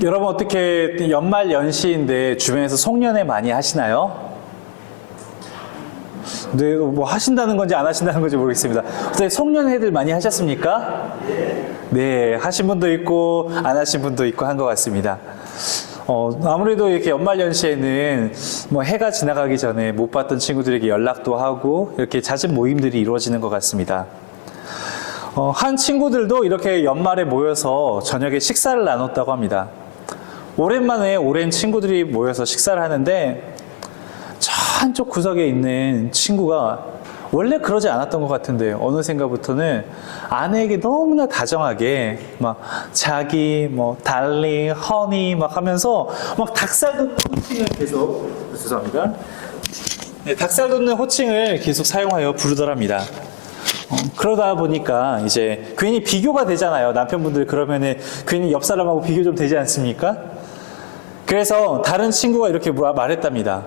여러분 어떻게 연말 연시인데 주변에서 송년회 많이 하시나요? 네, 뭐 하신다는 건지 안 하신다는 건지 모르겠습니다. 어떻게 송년회들 많이 하셨습니까? 네, 하신 분도 있고 안 하신 분도 있고 한 것 같습니다. 아무래도 이렇게 연말 연시에는 뭐 해가 지나가기 전에 못 봤던 친구들에게 연락도 하고 이렇게 잦은 모임들이 이루어지는 것 같습니다. 한 친구들도 이렇게 연말에 모여서 저녁에 식사를 나눴다고 합니다. 오랜만에 오랜 친구들이 모여서 식사를 하는데 저 한쪽 구석에 있는 친구가 원래 그러지 않았던 것 같은데 어느샌가부터는 아내에게 너무나 다정하게 막 자기 뭐 달링, 허니 막 하면서 막 닭살 돋는 호칭을 계속 죄송합니다. 네, 닭살 돋는 호칭을 계속 사용하여 부르더랍니다. 그러다 보니까 이제 괜히 비교가 되잖아요. 남편분들 그러면은 괜히 옆 사람하고 비교 좀 되지 않습니까? 그래서 다른 친구가 이렇게 말했답니다.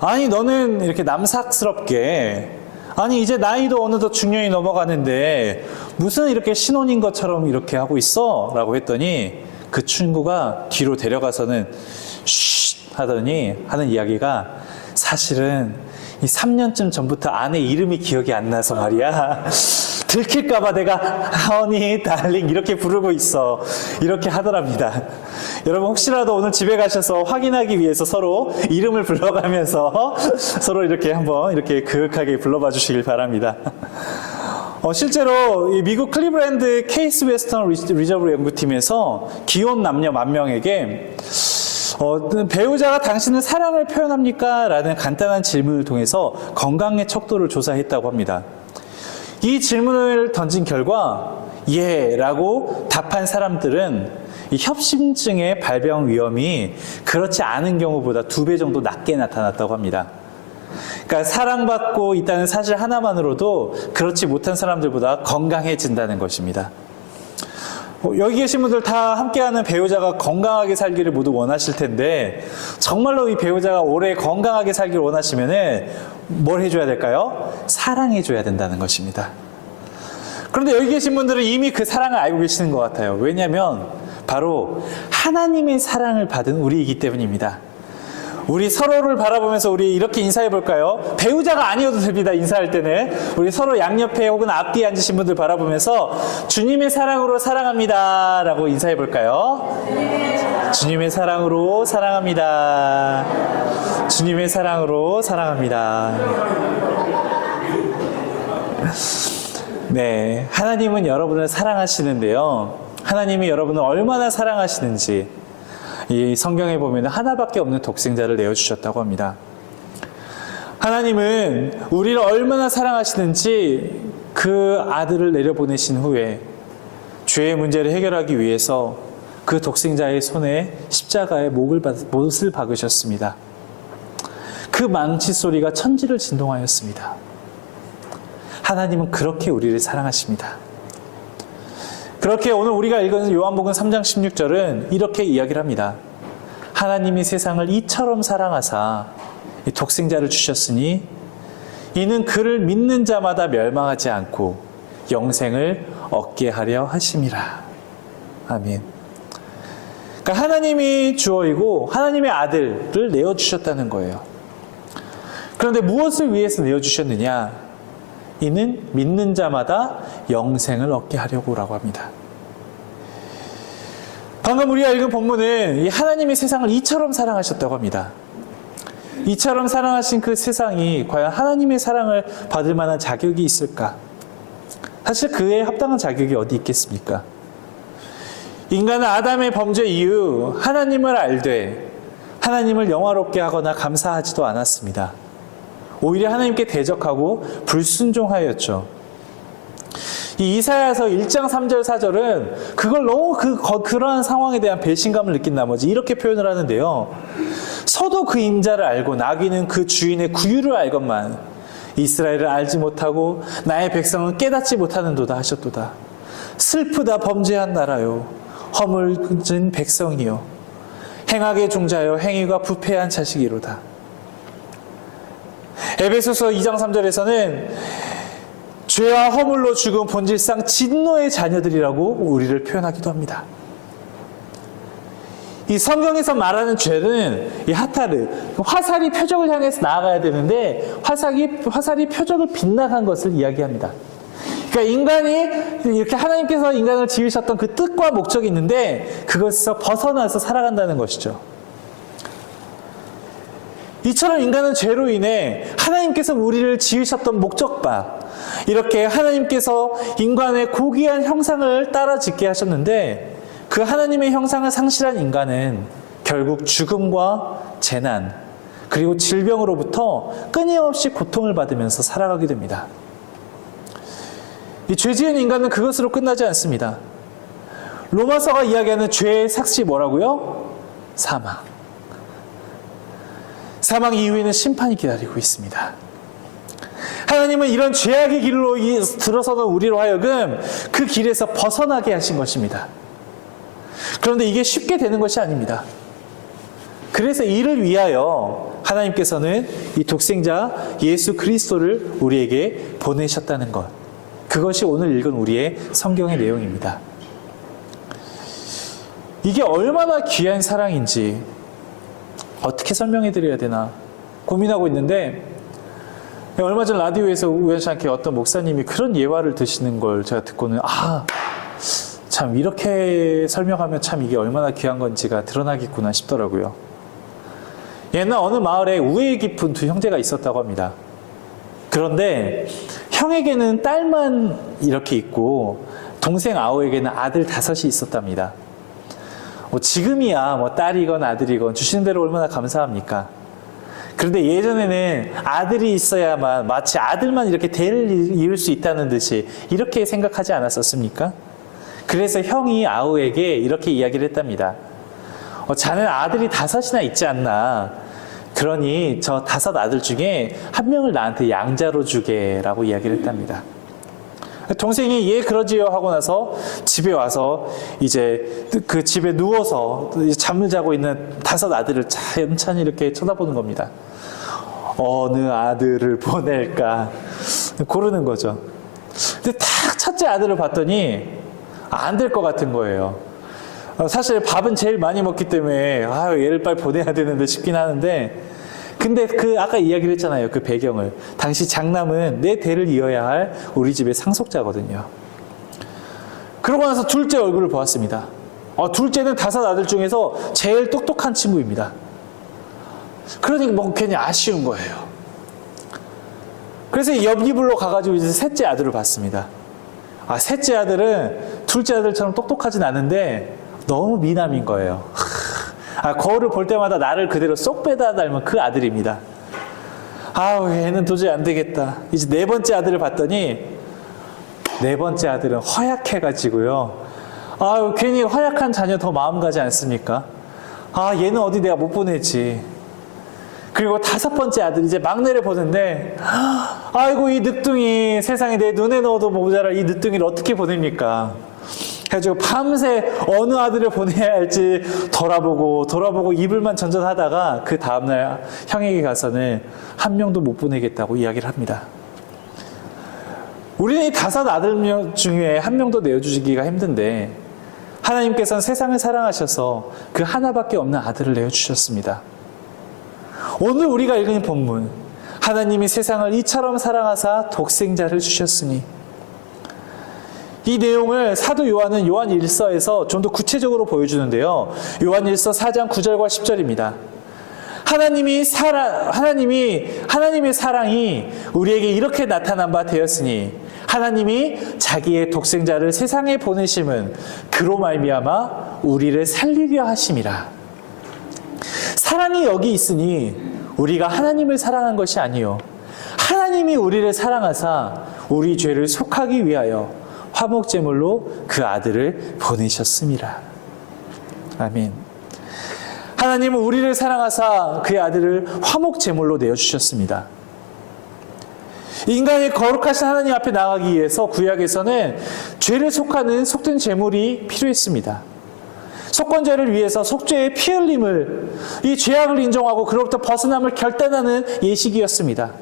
아니 너는 이렇게 남삭스럽게 아니 이제 나이도 어느덧 중년이 넘어가는데 무슨 이렇게 신혼인 것처럼 이렇게 하고 있어? 라고 했더니 그 친구가 뒤로 데려가서는 쉿 하더니 하는 이야기가 사실은 이 3년쯤 전부터 아내 이름이 기억이 안 나서 말이야. 들킬까봐 내가 허니, 달링 이렇게 부르고 있어. 이렇게 하더랍니다. 여러분 혹시라도 오늘 집에 가셔서 확인하기 위해서 서로 이름을 불러가면서 서로 이렇게 한번 이렇게 그윽하게 불러봐 주시길 바랍니다. 실제로 이 미국 클리브랜드 케이스 웨스턴 리저브 연구팀에서 기혼 남녀 10,000명에게 배우자가 당신은 사랑을 표현합니까? 라는 간단한 질문을 통해서 건강의 척도를 조사했다고 합니다. 이 질문을 던진 결과 예 라고 답한 사람들은 이 협심증의 발병 위험이 그렇지 않은 경우보다 2배 정도 낮게 나타났다고 합니다. 그러니까 사랑받고 있다는 사실 하나만으로도 그렇지 못한 사람들보다 건강해진다는 것입니다. 여기 계신 분들 다 함께하는 배우자가 건강하게 살기를 모두 원하실 텐데 정말로 이 배우자가 오래 건강하게 살기를 원하시면은 뭘 해줘야 될까요? 사랑해줘야 된다는 것입니다. 그런데 여기 계신 분들은 이미 그 사랑을 알고 계시는 것 같아요. 왜냐하면 바로 하나님의 사랑을 받은 우리이기 때문입니다. 우리 서로를 바라보면서 우리 이렇게 인사해 볼까요? 배우자가 아니어도 됩니다. 인사할 때는 우리 서로 양옆에 혹은 앞뒤에 앉으신 분들 바라보면서 주님의 사랑으로 사랑합니다 라고 인사해 볼까요? 주님의 사랑으로 사랑합니다. 주님의 사랑으로 사랑합니다. 네, 하나님은 여러분을 사랑하시는데요. 하나님이 여러분을 얼마나 사랑하시는지 이 성경에 보면 하나밖에 없는 독생자를 내어주셨다고 합니다. 하나님은 우리를 얼마나 사랑하시는지 그 아들을 내려보내신 후에 죄의 문제를 해결하기 위해서 그 독생자의 손에 십자가에 못을 박으셨습니다. 그 망치 소리가 천지를 진동하였습니다. 하나님은 그렇게 우리를 사랑하십니다. 그렇게 오늘 우리가 읽은 요한복음 3장 16절은 이렇게 이야기를 합니다. 하나님이 세상을 이처럼 사랑하사 독생자를 주셨으니 이는 그를 믿는 자마다 멸망하지 않고 영생을 얻게 하려 하심이라. 아멘. 그러니까 하나님이 주어이고 하나님의 아들을 내어주셨다는 거예요. 그런데 무엇을 위해서 내어주셨느냐? 이는 믿는 자마다 영생을 얻게 하려고라고 합니다. 방금 우리가 읽은 본문은 이 하나님이 세상을 이처럼 사랑하셨다고 합니다. 이처럼 사랑하신 그 세상이 과연 하나님의 사랑을 받을 만한 자격이 있을까? 사실 그에 합당한 자격이 어디 있겠습니까? 인간은 아담의 범죄 이후 하나님을 알되 하나님을 영화롭게 하거나 감사하지도 않았습니다. 오히려 하나님께 대적하고 불순종하였죠. 이 이사야서 1장 3절 4절은 그걸 너무 그러한 상황에 대한 배신감을 느낀 나머지 이렇게 표현을 하는데요. 서도 그 임자를 알고 나귀는 그 주인의 구유를 알건만 이스라엘을 알지 못하고 나의 백성은 깨닫지 못하는도다 하셨도다. 슬프다 범죄한 나라요 허물진 백성이요 행악의 종자요 행위가 부패한 자식이로다. 에베소서 2장 3절에서는 죄와 허물로 죽은 본질상 진노의 자녀들이라고 우리를 표현하기도 합니다. 이 성경에서 말하는 죄는 이 하타르, 화살이 표적을 향해서 나아가야 되는데 화살이 표적을 빗나간 것을 이야기합니다. 그러니까 인간이 이렇게 하나님께서 인간을 지으셨던 그 뜻과 목적이 있는데 그것에서 벗어나서 살아간다는 것이죠. 이처럼 인간은 죄로 인해 하나님께서 우리를 지으셨던 목적바, 이렇게 하나님께서 인간의 고귀한 형상을 따라 짓게 하셨는데 그 하나님의 형상을 상실한 인간은 결국 죽음과 재난, 그리고 질병으로부터 끊임없이 고통을 받으면서 살아가게 됩니다. 이 죄지은 인간은 그것으로 끝나지 않습니다. 로마서가 이야기하는 죄의 삭시 뭐라고요? 사망. 사망 이후에는 심판이 기다리고 있습니다. 하나님은 이런 죄악의 길로 들어서는 우리로 하여금 그 길에서 벗어나게 하신 것입니다. 그런데 이게 쉽게 되는 것이 아닙니다. 그래서 이를 위하여 하나님께서는 이 독생자 예수 그리스도를 우리에게 보내셨다는 것. 그것이 오늘 읽은 우리의 성경의 내용입니다. 이게 얼마나 귀한 사랑인지 어떻게 설명해 드려야 되나 고민하고 있는데, 얼마 전 라디오에서 우연찮게 어떤 목사님이 그런 예화를 드시는 걸 제가 듣고는 참 이렇게 설명하면 참 이게 얼마나 귀한 건지가 드러나겠구나 싶더라고요. 옛날 어느 마을에 우애 깊은 두 형제가 있었다고 합니다. 그런데 형에게는 딸만 이렇게 있고 동생 아우에게는 아들 5이 있었답니다. 지금이야 딸이건 아들이건 주시는 대로 얼마나 감사합니까? 그런데 예전에는 아들이 있어야만 마치 아들만 이렇게 대를 이을 수 있다는 듯이 이렇게 생각하지 않았었습니까? 그래서 형이 아우에게 이렇게 이야기를 했답니다. 자넨 아들이 5이나 있지 않나? 그러니 저 5 아들 중에 한 명을 나한테 양자로 주게라고 이야기를 했답니다. 동생이 예 그러지요 하고 나서 집에 와서 이제 그 집에 누워서 잠을 자고 있는 5 아들을 천천히 이렇게 쳐다보는 겁니다. 어느 아들을 보낼까 고르는 거죠. 근데 딱 첫째 아들을 봤더니 안 될 것 같은 거예요. 사실 밥은 제일 많이 먹기 때문에 얘를 빨리 보내야 되는데 싶긴 하는데, 근데 아까 이야기를 했잖아요. 그 배경을. 당시 장남은 내 대를 이어야 할 우리 집의 상속자거든요. 그러고 나서 둘째 얼굴을 보았습니다. 둘째는 5 아들 중에서 제일 똑똑한 친구입니다. 그러니까 괜히 아쉬운 거예요. 그래서 옆이불로 가가지고 이제 셋째 아들을 봤습니다. 셋째 아들은 둘째 아들처럼 똑똑하진 않은데 너무 미남인 거예요. 거울을 볼 때마다 나를 그대로 쏙 빼다 닮은 그 아들입니다. 얘는 도저히 안 되겠다. 이제 4번째 아들을 봤더니 4번째 아들은 허약해가지고요. 괜히 허약한 자녀 더 마음 가지 않습니까? 얘는 어디 내가 못 보내지. 그리고 5번째 아들 이제 막내를 보는데 아이고 이 늦둥이 세상에 내 눈에 넣어도 모자랄 이 늦둥이를 어떻게 보냅니까? 그래가지고 밤새 어느 아들을 보내야 할지 돌아보고 이불만 전전하다가 그 다음날 형에게 가서는 한 명도 못 보내겠다고 이야기를 합니다. 우리는 이 5 아들 중에 한 명도 내어주기가 힘든데 하나님께서는 세상을 사랑하셔서 그 하나밖에 없는 아들을 내어주셨습니다. 오늘 우리가 읽은 본문, 하나님이 세상을 이처럼 사랑하사 독생자를 주셨으니, 이 내용을 사도 요한은 요한 1서에서 좀 더 구체적으로 보여주는데요. 요한 1서 4장 9절과 10절입니다. 하나님의 사랑이 우리에게 이렇게 나타난 바 되었으니 하나님이 자기의 독생자를 세상에 보내심은 그로 말미암아 우리를 살리려 하심이라. 사랑이 여기 있으니 우리가 하나님을 사랑한 것이 아니요 하나님이 우리를 사랑하사 우리 죄를 속하기 위하여 화목제물로 그 아들을 보내셨습니다. 아멘. 하나님은 우리를 사랑하사 그의 아들을 화목제물로 내어주셨습니다. 인간의 거룩하신 하나님 앞에 나가기 위해서 구약에서는 죄를 속하는 속된 제물이 필요했습니다. 속건제를 위해서 속죄의 피 흘림을, 이 죄악을 인정하고 그로부터 벗어남을 결단하는 예식이었습니다.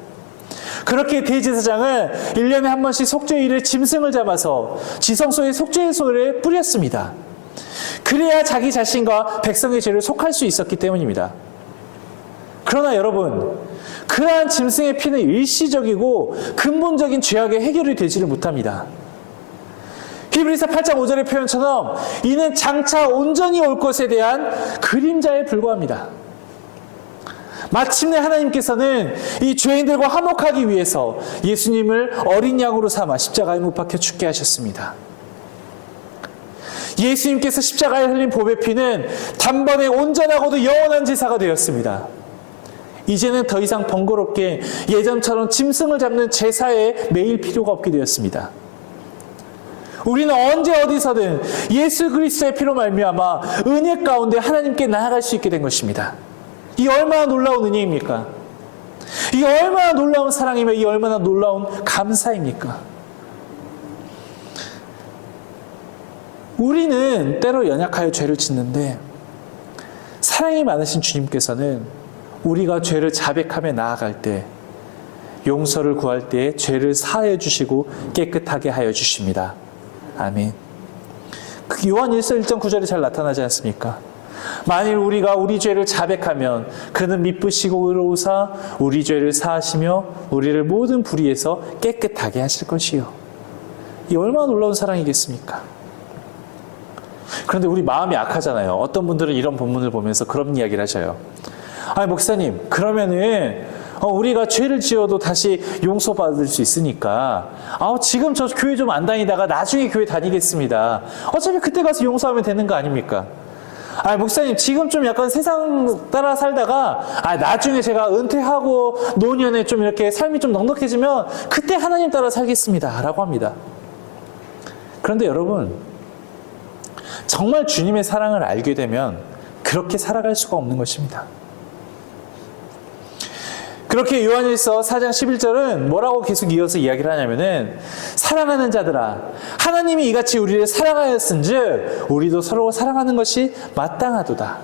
그렇게 대제사장은 1년에 한 번씩 속죄일에 짐승을 잡아서 지성소에 속죄소를 뿌렸습니다. 그래야 자기 자신과 백성의 죄를 속할 수 있었기 때문입니다. 그러나 여러분, 그러한 짐승의 피는 일시적이고 근본적인 죄악의 해결이 되지를 못합니다. 히브리서 8장 5절의 표현처럼 이는 장차 온전히 올 것에 대한 그림자에 불과합니다. 마침내 하나님께서는 이 죄인들과 화목하기 위해서 예수님을 어린 양으로 삼아 십자가에 못 박혀 죽게 하셨습니다. 예수님께서 십자가에 흘린 보배 피는 단번에 온전하고도 영원한 제사가 되었습니다. 이제는 더 이상 번거롭게 예전처럼 짐승을 잡는 제사에 매일 필요가 없게 되었습니다. 우리는 언제 어디서든 예수 그리스도의 피로 말미암아 은혜 가운데 하나님께 나아갈 수 있게 된 것입니다. 이 얼마나 놀라운 은혜입니까? 이 얼마나 놀라운 사랑이며 이 얼마나 놀라운 감사입니까? 우리는 때로 연약하여 죄를 짓는데 사랑이 많으신 주님께서는 우리가 죄를 자백하며 나아갈 때 용서를 구할 때 죄를 사하여 주시고 깨끗하게 하여 주십니다. 아멘. 요한 1서 1장 9절에 잘 나타나지 않습니까? 만일 우리가 우리 죄를 자백하면 그는 미쁘시고 의로우사 우리 죄를 사하시며 우리를 모든 불의에서 깨끗하게 하실 것이요. 이 얼마나 놀라운 사랑이겠습니까? 그런데 우리 마음이 악하잖아요. 어떤 분들은 이런 본문을 보면서 그런 이야기를 하셔요. 아니 목사님, 그러면은 우리가 죄를 지어도 다시 용서받을 수 있으니까 지금 저 교회 좀 안 다니다가 나중에 교회 다니겠습니다. 어차피 그때 가서 용서하면 되는 거 아닙니까? 아니 목사님, 지금 좀 약간 세상 따라 살다가 나중에 제가 은퇴하고 노년에 좀 이렇게 삶이 좀 넉넉해지면 그때 하나님 따라 살겠습니다 라고 합니다. 그런데 여러분, 정말 주님의 사랑을 알게 되면 그렇게 살아갈 수가 없는 것입니다. 그렇게 요한일서 4장 11절은 뭐라고 계속 이어서 이야기를 하냐면은 사랑하는 자들아, 하나님이 이같이 우리를 사랑하였은즉 우리도 서로 사랑하는 것이 마땅하도다.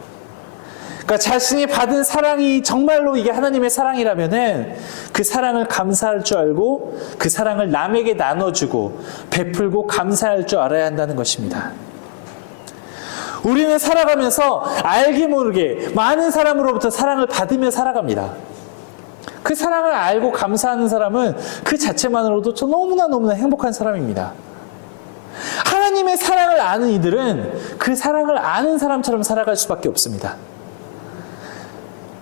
그러니까 자신이 받은 사랑이 정말로 이게 하나님의 사랑이라면은 그 사랑을 감사할 줄 알고 그 사랑을 남에게 나눠주고 베풀고 감사할 줄 알아야 한다는 것입니다. 우리는 살아가면서 알게 모르게 많은 사람으로부터 사랑을 받으며 살아갑니다. 그 사랑을 알고 감사하는 사람은 그 자체만으로도 너무나 행복한 사람입니다. 하나님의 사랑을 아는 이들은 그 사랑을 아는 사람처럼 살아갈 수밖에 없습니다.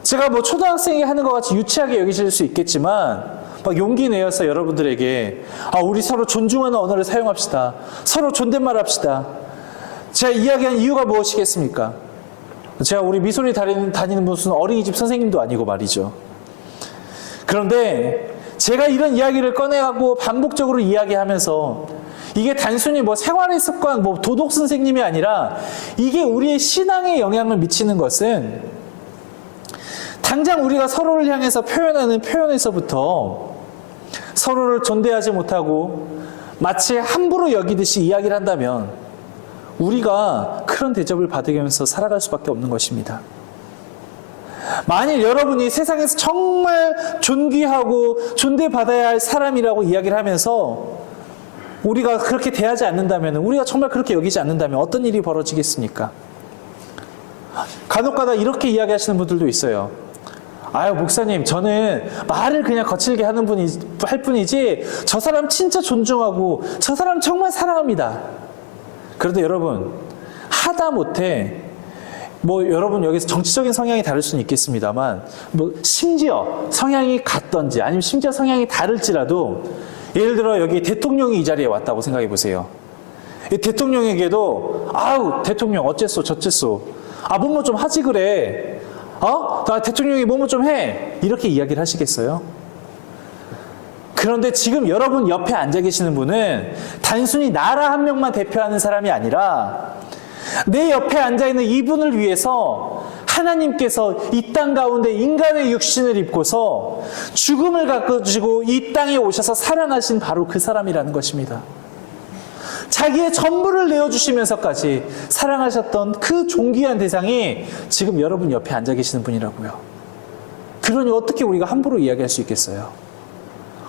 제가 초등학생이 하는 것 같이 유치하게 여기실 수 있겠지만 막 용기 내어서 여러분들에게 우리 서로 존중하는 언어를 사용합시다. 서로 존댓말 합시다. 제가 이야기한 이유가 무엇이겠습니까? 제가 우리 미소리 다니는 무슨 어린이집 선생님도 아니고 말이죠. 그런데 제가 이런 이야기를 꺼내갖고 반복적으로 이야기하면서 이게 단순히 생활의 습관, 도덕 선생님이 아니라 이게 우리의 신앙에 영향을 미치는 것은 당장 우리가 서로를 향해서 표현하는 표현에서부터 서로를 존대하지 못하고 마치 함부로 여기듯이 이야기를 한다면 우리가 그런 대접을 받으면서 살아갈 수밖에 없는 것입니다. 만일 여러분이 세상에서 정말 존귀하고 존대받아야 할 사람이라고 이야기를 하면서 우리가 그렇게 대하지 않는다면, 우리가 정말 그렇게 여기지 않는다면 어떤 일이 벌어지겠습니까? 간혹가다 이렇게 이야기하시는 분들도 있어요. 목사님, 저는 말을 그냥 거칠게 할 뿐이지 저 사람 진짜 존중하고 저 사람 정말 사랑합니다. 그런데 여러분, 하다못해 여러분 여기서 정치적인 성향이 다를 수는 있겠습니다만 심지어 성향이 같던지 아니면 심지어 성향이 다를지라도 예를 들어 여기 대통령이 이 자리에 왔다고 생각해 보세요. 이 대통령에게도 대통령 어째서 저째서 뭐뭐 좀 하지 그래. 나 대통령이 뭐뭐 좀 해. 이렇게 이야기를 하시겠어요? 그런데 지금 여러분 옆에 앉아 계시는 분은 단순히 나라 한 명만 대표하는 사람이 아니라 내 옆에 앉아있는 이분을 위해서 하나님께서 이 땅 가운데 인간의 육신을 입고서 죽음을 가지고 이 땅에 오셔서 살아나신 바로 그 사람이라는 것입니다. 자기의 전부를 내어주시면서까지 사랑하셨던 그 존귀한 대상이 지금 여러분 옆에 앉아 계시는 분이라고요. 그러니 어떻게 우리가 함부로 이야기할 수 있겠어요?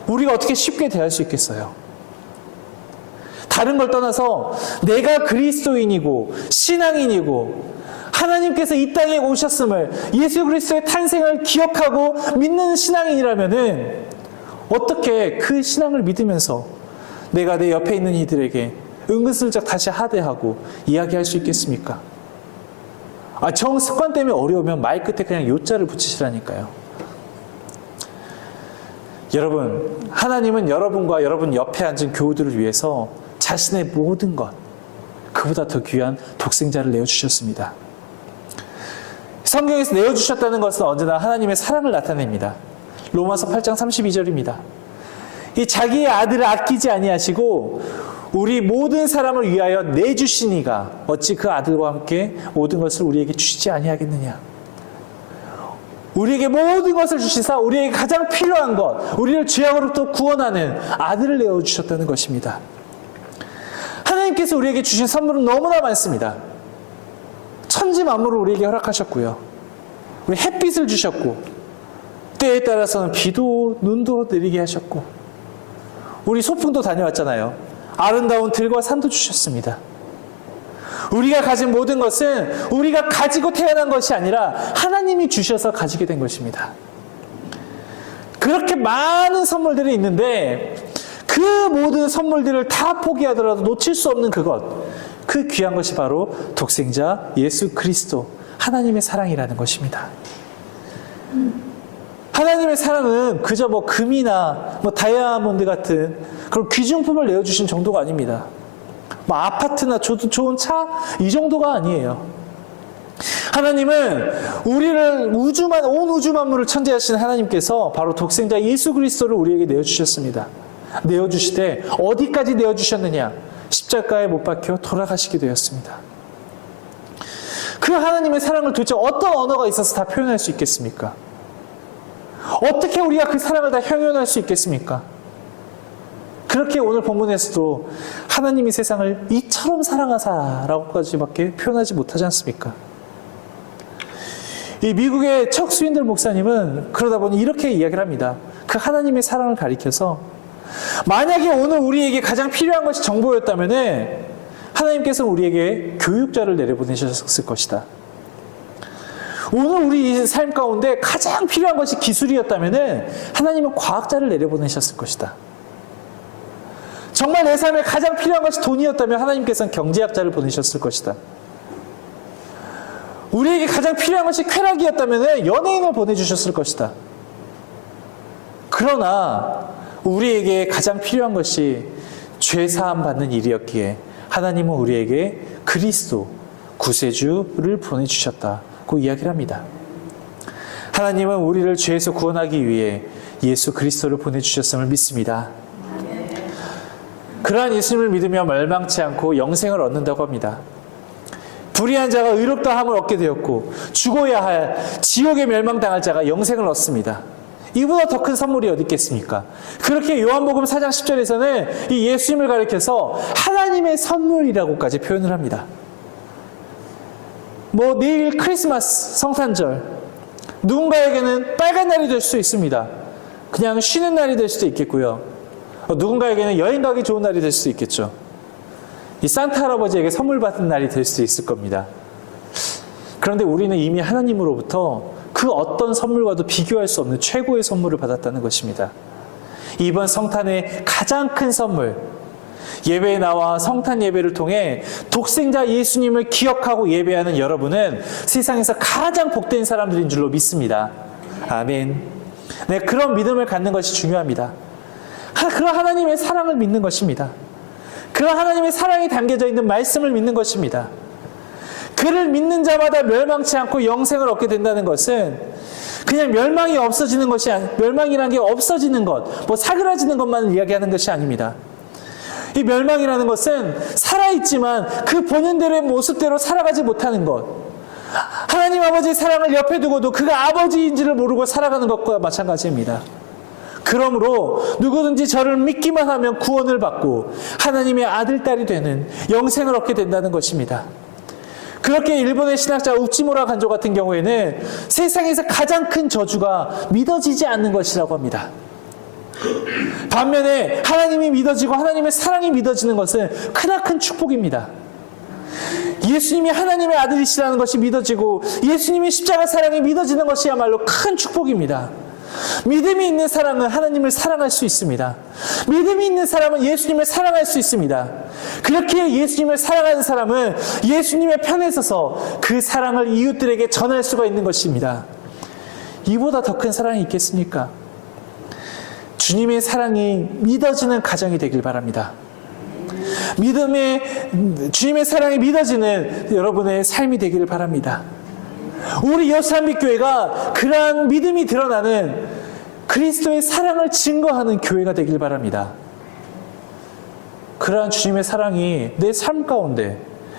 우리가 어떻게 쉽게 대할 수 있겠어요? 다른 걸 떠나서 내가 그리스도인이고 신앙인이고 하나님께서 이 땅에 오셨음을, 예수 그리스도의 탄생을 기억하고 믿는 신앙인이라면은 어떻게 그 신앙을 믿으면서 내가 내 옆에 있는 이들에게 은근슬쩍 다시 하대하고 이야기할 수 있겠습니까? 정습관 때문에 어려우면 말 끝에 그냥 요자를 붙이시라니까요. 여러분, 하나님은 여러분과 여러분 옆에 앉은 교우들을 위해서 자신의 모든 것, 그보다 더 귀한 독생자를 내어주셨습니다. 성경에서 내어주셨다는 것은 언제나 하나님의 사랑을 나타냅니다. 로마서 8장 32절입니다. 이 자기의 아들을 아끼지 아니하시고 우리 모든 사람을 위하여 내주시니가 어찌 그 아들과 함께 모든 것을 우리에게 주시지 아니하겠느냐. 우리에게 모든 것을 주시사 우리에게 가장 필요한 것, 우리를 죄악으로부터 구원하는 아들을 내어주셨다는 것입니다. 하나님께서 우리에게 주신 선물은 너무나 많습니다. 천지 만물을 우리에게 허락하셨고요. 우리 햇빛을 주셨고, 때에 따라서는 비도 눈도 내리게 하셨고, 우리 소풍도 다녀왔잖아요. 아름다운 들과 산도 주셨습니다. 우리가 가진 모든 것은 우리가 가지고 태어난 것이 아니라 하나님이 주셔서 가지게 된 것입니다. 그렇게 많은 선물들이 있는데 그 모든 선물들을 다 포기하더라도 놓칠 수 없는 그것, 그 귀한 것이 바로 독생자 예수 그리스도, 하나님의 사랑이라는 것입니다. 하나님의 사랑은 그저 금이나 다이아몬드 같은 그런 귀중품을 내어주신 정도가 아닙니다. 아파트나 좋은 차, 이 정도가 아니에요. 하나님은 우리를 온 우주 만물을 천재하신 하나님께서 바로 독생자 예수 그리스도를 우리에게 내어주셨습니다. 내어주시되 어디까지 내어주셨느냐? 십자가에 못 박혀 돌아가시게 되었습니다. 그 하나님의 사랑을 도대체 어떤 언어가 있어서 다 표현할 수 있겠습니까? 어떻게 우리가 그 사랑을 다 형용할 수 있겠습니까? 그렇게 오늘 본문에서도 하나님이 세상을 이처럼 사랑하사라고까지밖에 표현하지 못하지 않습니까? 이 미국의 척 스윈들 목사님은 그러다 보니 이렇게 이야기를 합니다. 그 하나님의 사랑을 가리켜서 만약에 오늘 우리에게 가장 필요한 것이 정보였다면 하나님께서 우리에게 교육자를 내려보내셨을 것이다. 오늘 우리 삶 가운데 가장 필요한 것이 기술이었다면 하나님은 과학자를 내려보내셨을 것이다. 정말 내 삶에 가장 필요한 것이 돈이었다면 하나님께서는 경제학자를 보내셨을 것이다. 우리에게 가장 필요한 것이 쾌락이었다면 연예인을 보내주셨을 것이다. 그러나 우리에게 가장 필요한 것이 죄사함 받는 일이었기에 하나님은 우리에게 그리스도 구세주를 보내주셨다고 이야기를 합니다. 하나님은 우리를 죄에서 구원하기 위해 예수 그리스도를 보내주셨음을 믿습니다. 그러한 예수님을 믿으며 멸망치 않고 영생을 얻는다고 합니다. 불의한 자가 의롭다함을 얻게 되었고 죽어야 할 지옥에 멸망당할 자가 영생을 얻습니다. 이보다 더 큰 선물이 어디 있겠습니까? 그렇게 요한복음 4장 10절에서는 이 예수님을 가리켜서 하나님의 선물이라고까지 표현을 합니다. 내일 크리스마스 성탄절, 누군가에게는 빨간 날이 될 수도 있습니다. 그냥 쉬는 날이 될 수도 있겠고요. 누군가에게는 여행 가기 좋은 날이 될 수도 있겠죠. 이 산타 할아버지에게 선물 받은 날이 될 수도 있을 겁니다. 그런데 우리는 이미 하나님으로부터 그 어떤 선물과도 비교할 수 없는 최고의 선물을 받았다는 것입니다. 이번 성탄의 가장 큰 선물, 예배에 나와 성탄 예배를 통해 독생자 예수님을 기억하고 예배하는 여러분은 세상에서 가장 복된 사람들인 줄로 믿습니다. 아멘. 네, 그런 믿음을 갖는 것이 중요합니다. 그런 하나님의 사랑을 믿는 것입니다. 그런 하나님의 사랑이 담겨져 있는 말씀을 믿는 것입니다. 그를 믿는 자마다 멸망치 않고 영생을 얻게 된다는 것은 그냥 멸망이 없어지는 것이 멸망이라는 게 없어지는 것, 사그라지는 것만 이야기하는 것이 아닙니다. 이 멸망이라는 것은 살아있지만 그 본연대로의 모습대로 살아가지 못하는 것, 하나님 아버지의 사랑을 옆에 두고도 그가 아버지인지를 모르고 살아가는 것과 마찬가지입니다. 그러므로 누구든지 저를 믿기만 하면 구원을 받고 하나님의 아들, 딸이 되는 영생을 얻게 된다는 것입니다. 그렇게 일본의 신학자 우찌무라 간조 같은 경우에는 세상에서 가장 큰 저주가 믿어지지 않는 것이라고 합니다. 반면에 하나님이 믿어지고 하나님의 사랑이 믿어지는 것은 크나큰 축복입니다. 예수님이 하나님의 아들이시라는 것이 믿어지고 예수님의 십자가 사랑이 믿어지는 것이야말로 큰 축복입니다. 믿음이 있는 사람은 하나님을 사랑할 수 있습니다. 믿음이 있는 사람은 예수님을 사랑할 수 있습니다. 그렇게 예수님을 사랑하는 사람은 예수님의 편에 서서 그 사랑을 이웃들에게 전할 수가 있는 것입니다. 이보다 더 큰 사랑이 있겠습니까? 주님의 사랑이 믿어지는 가정이 되길 바랍니다. 주님의 사랑이 믿어지는 여러분의 삶이 되기를 바랍니다. 우리 여수한빛교회가 그러한 믿음이 드러나는 그리스도의 사랑을 증거하는 교회가 되길 바랍니다. 그러한 주님의 사랑이 내 삶 가운데,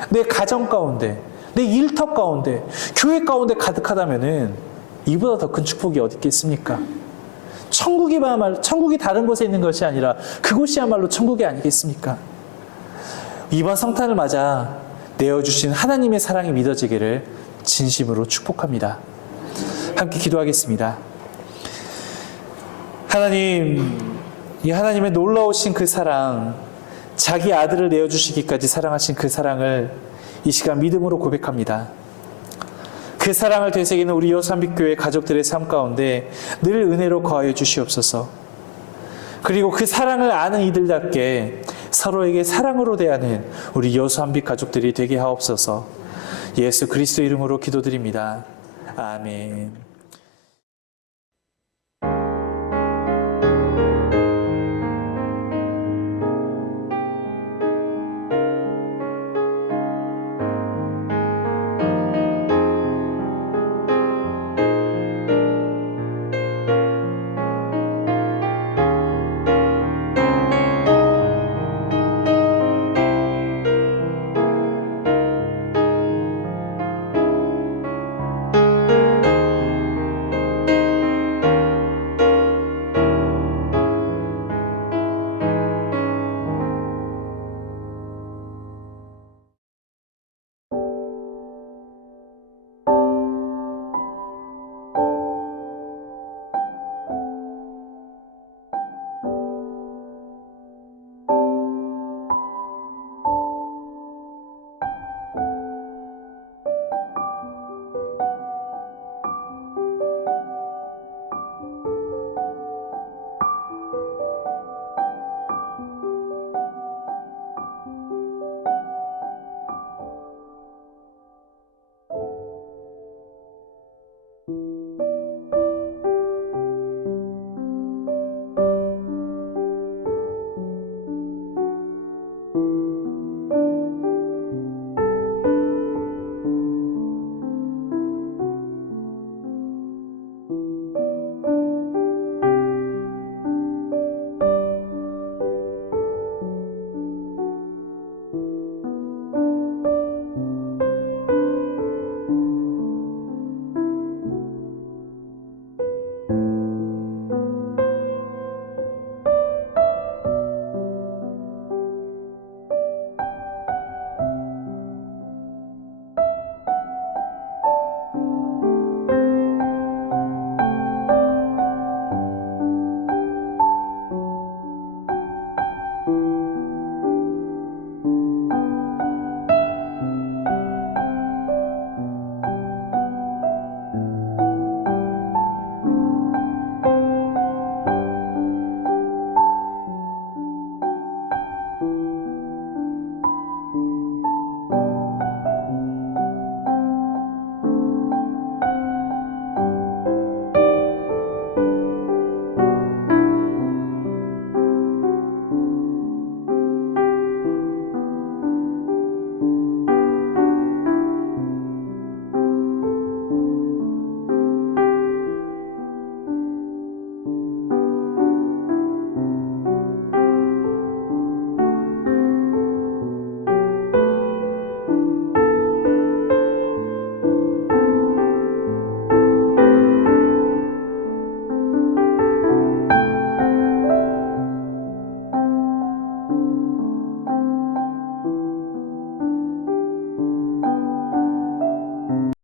내 가정 가운데, 내 일터 가운데, 교회 가운데 가득하다면은 이보다 더 큰 축복이 어디 있겠습니까? 천국이 다른 곳에 있는 것이 아니라 그곳이야말로 천국이 아니겠습니까? 이번 성탄을 맞아 내어주신 하나님의 사랑이 믿어지기를 진심으로 축복합니다. 함께 기도하겠습니다. 하나님, 이 하나님의 놀라우신 그 사랑, 자기 아들을 내어주시기까지 사랑하신 그 사랑을 이 시간 믿음으로 고백합니다. 그 사랑을 되새기는 우리 여수한빛교회 가족들의 삶 가운데 늘 은혜로 거하여 주시옵소서. 그리고 그 사랑을 아는 이들답게 서로에게 사랑으로 대하는 우리 여수한빛 가족들이 되게 하옵소서. 예수 그리스도 이름으로 기도드립니다. 아멘.